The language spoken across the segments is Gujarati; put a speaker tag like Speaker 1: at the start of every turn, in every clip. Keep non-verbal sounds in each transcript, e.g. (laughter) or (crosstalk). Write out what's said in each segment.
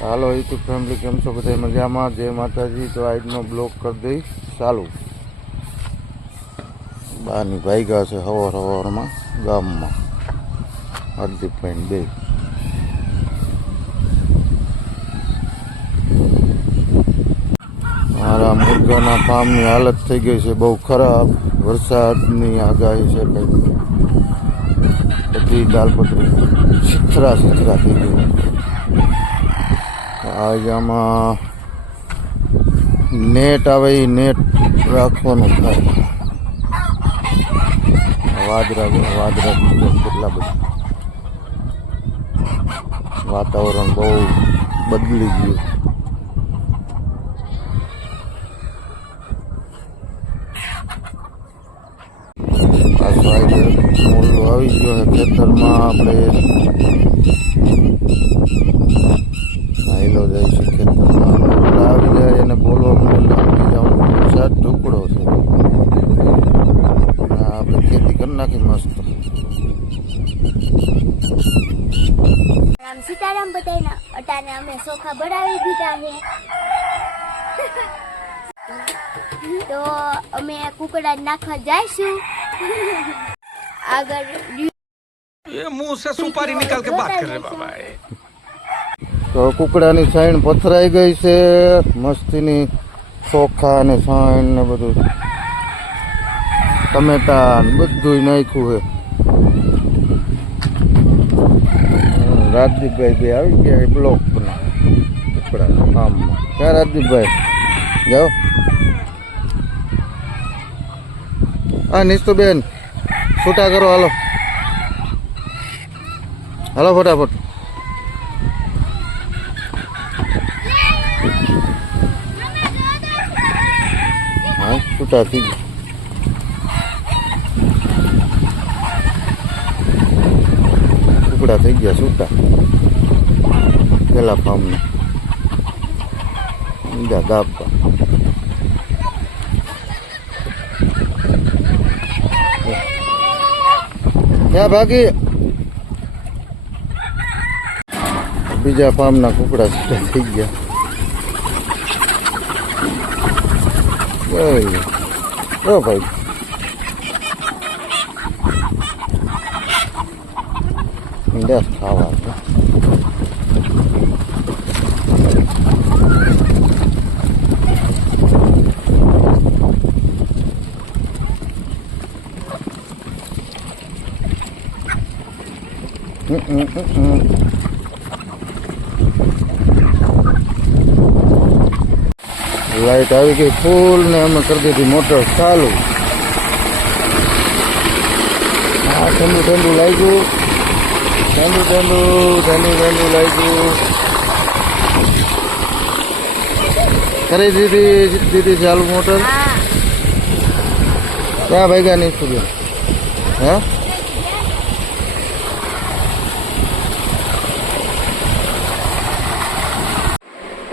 Speaker 1: હાલો યુટ્યુબ ફેમિલી કેમ છો? બધા મજામાં? જય માતાજી. તો આજનો બ્લોક કરી દઈ ચાલુ. ભાઈ ભાઈગા છે હવાર હવારમાં ગામમાં. હરદીપભાઈ બે. મારા મુર્ગાના ફાર્મની હાલત થઈ ગઈ છે, બહુ ખરાબ. વરસાદની આગાહી છે કંઈક. બધી દાલપત્રી છીથરા છીથરા થઈ આજે આમાં નેટ આવે એ નેટ રાખવાનું થાય. વાદરા વાદરા કેટલા બધા વાતાવરણ બહુ બદલી ગયું. પાછો આવી ગયો ખેતરમાં આપણે નાઈલો જાય છે ખેતરમાં મોરલો આવી જાય અને બોલવા મળે લાગી જવાનું વરસાદ ઢુકડો છે અને આપણે ખેતી કરી નાખી મસ્ત
Speaker 2: રામ સીતારામ બધાયના અટાને અમે સોખા બનાવી દીધા છે તો અમે કુકડા નાખવા જઈશું આગળ
Speaker 3: ये मुंह से सुपारी निकाल के बात कर रहे बाबा
Speaker 1: તો કુકડાની સાઈન પથરાઈ ગઈ છે મસ્તીની ચોખા ને સાઈન ને બધું ટમેટા ને બધું નાખ્યું છે રાજદીપભાઈ બે આવી ગયા એ બ્લોક બનાવે કુકડા ફાર્મમાં ક્યાં રાજદીપભાઈ જાઓ હા નિસ્તુબેન છૂટા કરો હાલો હાલો ફટાફટ હા છૂટા થઈ ગયા ટુકડા થઈ ગયા છૂટા પેલા ફાર્મના બીજા ગાપા ક્યાં ભાગી. બીજા ફાર્મના કુકડા છૂટા થઈ ગયા. Oh, ભાઈ. ખાવા લાઈટ આવી ગઈ ફૂલ ને અમે કરી દીધી મોટર ચાલુ. હા ઠંડુ ઠંડુ લાગ્યું. ઠંડુ ઠંડુ ઠંડુ ઠંડુ લાગ્યું. કરી દીધી દીધી ચાલુ મોટર ક્યાં ભાગ્યા નહીં સુધી હે?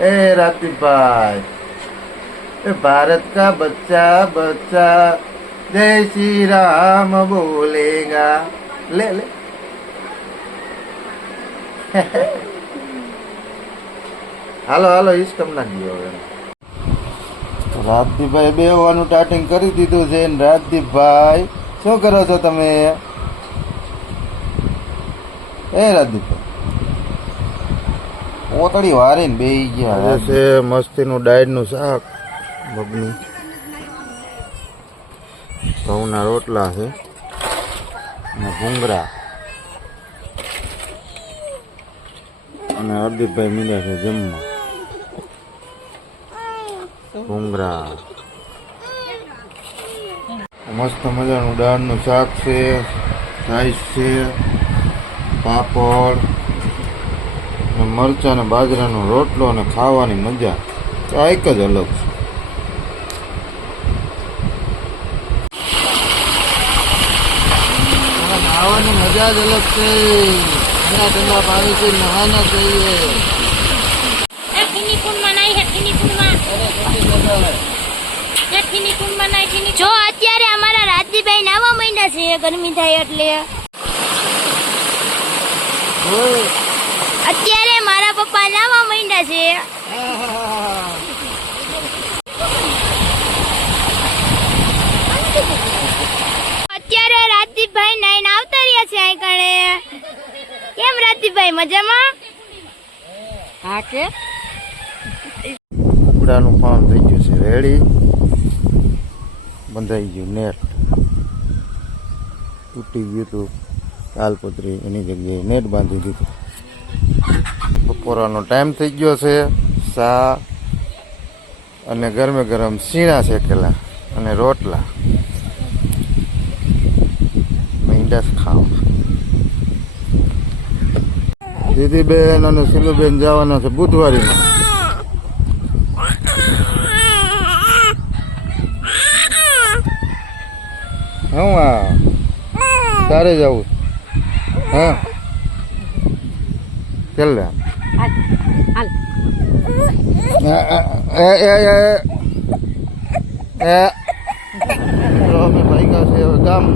Speaker 1: ए रातीब भाई ए भारत का बच्चा बच्चा जय श्री राम बोलेगा ले ले (laughs) હાલો હાલો ઇસ્ટમ ના ગયો હવે રાજદીપભાઈ બેવાનું ટાટિંગ કરી દીધું છે ને રાજદીપભાઈ શું કરો છો તમે એ રાજદીપભાઈ ઓતડી વારીને બે ગયા. છે મસ્તીનું ડાયરનું શાક મગનું ઘઉંના રોટલા છે અને ભૂંગરા અને હરદીપભાઈ મીડા છે જમવા. ભૂંગરા મસ્ત મજાનું દાળનું શાક છે, રાઈસ છે, પાપડ. અને મરચાં અને બાજરાનો રોટલો અને ખાવાની મજા કાંઈક જ અલગ જ અલગ છે.
Speaker 2: જો અત્યારે અમારા રાજદીભાઈ નવા મહિના છે ગરમી થાય એટલે. અત્યારે માંડ્યા છે. અત્યારે રાજદીપભાઈ નાઈને આવતા રહ્યા છે અહીં કણે કેમ રાજદીપભાઈ મજામાં?
Speaker 4: હા કે?
Speaker 1: કુકડાનું થઈ ગયું છે રેડી. બંધાઈ ગયું નેટ. તૂટી ગયું હતું તાલપત્રી એની જગ્યાએ નેટ બાંધી દીધું. બપોરાનો ટાઈમ થઈ ગયો છે. સા અને ગરમે ગરમ સીણા શેકેલા અને રોટલા. મીંડસ ખાવ. દીદીબેન અને સિલુબેન જવાના છે બુધવારીમાં. હું તારે જવું? હા. ચાલ એ એ એ એ ગામ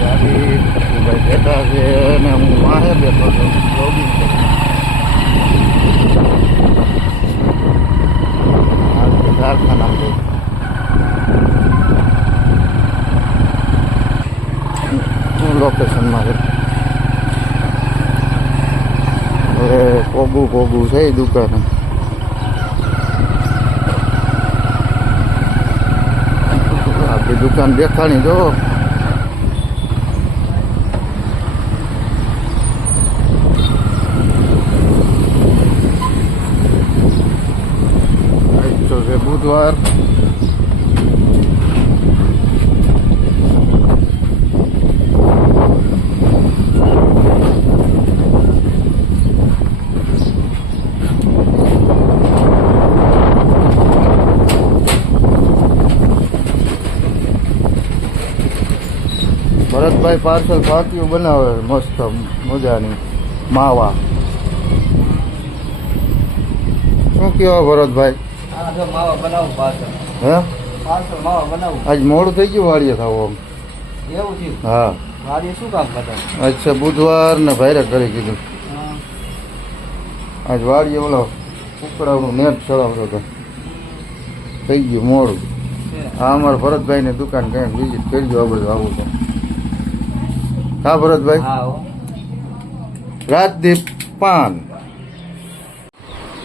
Speaker 1: ગાડી ભાઈ બેઠા છે અને હું વાહે બેઠો છું જોગિંગ કરું આજે કારખાના જઈ લોકેશનમાં છે. હવે કોગું કોગું છે એ દુકાન. આપણી દુકાન દેખાણી જો બુધવાર. ભરતભાઈ પાર્સલ ફાંક્યું બનાવે મસ્ત મજાની માવા. શું કહેવા ભરતભાઈ?
Speaker 5: માવા બનાવું પાછળ
Speaker 1: હે?
Speaker 5: પાછળ માવા બનાવું.
Speaker 1: આજ મોડું થઈ ગયું વાડીએ થાવ આમ.
Speaker 5: એવું થયું?
Speaker 1: હા.
Speaker 5: મારી શું કામ બધા
Speaker 1: અચ્છા બુધવાર ને ભાઈરે કરી કીધું. આજ વાડીએ ઓલો કુકડાનું નેટ ચડાવતો હતો. થઈ ગયું મોડું. હા અમારા ભરતભાઈની દુકાન કંઈક વિઝિટ કરજો આપડે આવું તો. હા ભરતભાઈ? રાજદીપ પાન.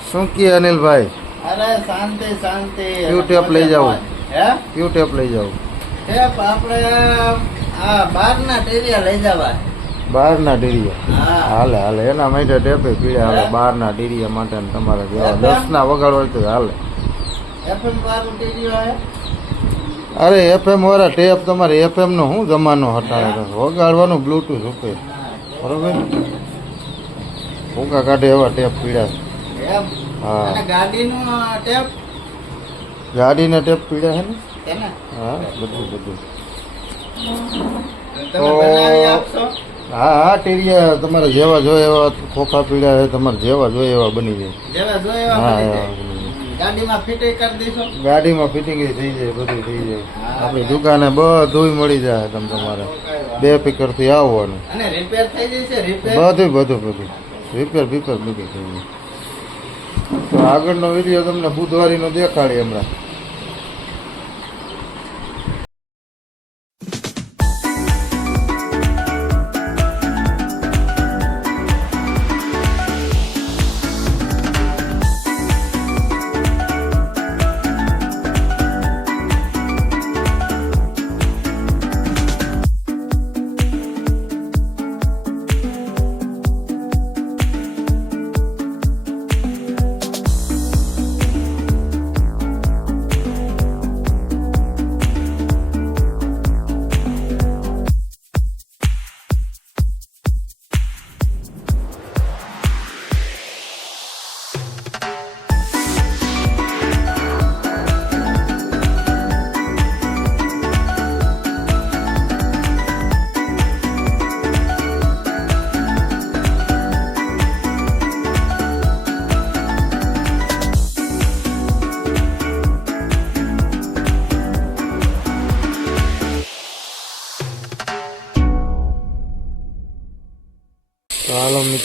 Speaker 1: શું કે અનિલભાઈ?
Speaker 5: અરે શાંતિ શાંતિ.
Speaker 1: કયું ટેપ લઈ જાવું? ટેપ લઈ જાવ
Speaker 5: ટેપ આપણે આ બાર ના ટેરિયા લઈ જવા
Speaker 1: બહારના ડીરિયા હાલે હાલે. એના માટે ટેપે પીડે. હાલે બહારના ડીરિયા માટે ને તમારે જેવા દસના વગાડ હોય તો હાલે.
Speaker 5: એફએમ ટેરિયો
Speaker 1: અરે એફએમ વાળા ટેપ તમારે એફએમ નો શું જમાનો હટાવે વગાડવાનું બ્લૂટૂથ ઉપર. બરોબર? ભૂકા કાઢે એવા ટેપ પીડ્યા છે. હા.
Speaker 5: ગાડીનું ટેપ?
Speaker 1: પીડ્યા છે ને? હા બધું બધું. તો- હા હા ટીરિયા તમારે જેવા જોઈએ એવા ખોખા પીડ્યા છે તમારે જેવા જોઈએ એવા બની જાય. હા
Speaker 5: ગાડીમાં ફિટિંગ કરી દઈશો?
Speaker 1: ગાડીમાં ફિટિંગ થઈ જાય બધું થઈ જાય. આપણી દુકાને બધું મળી જાય તમે તમારે. બે પીકરથી આવવાનું.
Speaker 5: અને રિપેર થઈ જશે રિપેર
Speaker 1: બધું બધું બધું રિપેર બીપેર બધું થઈ જાય. તો આગળનો વીડિયો તમને બુધવારીનો દેખાડી હમણાં.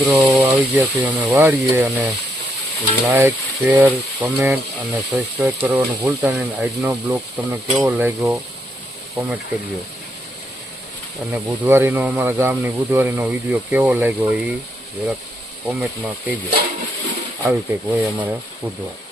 Speaker 1: મિત્રો, આવી ગયા છીએ અમે વાળીએ અને લાઇક શેર કમેન્ટ અને સબસ્ક્રાઈબ કરવાનું ભૂલતા નહીં. આજનો બ્લોગ તમને કેવો લાગ્યો કોમેન્ટ કરજો. અને બુધવારીનો અમારા ગામની બુધવારીનો વીડિયો કેવો લાગ્યો એ જરાક કોમેન્ટમાં કહેજો. આવી કંઈક હોય અમારે બુધવાર.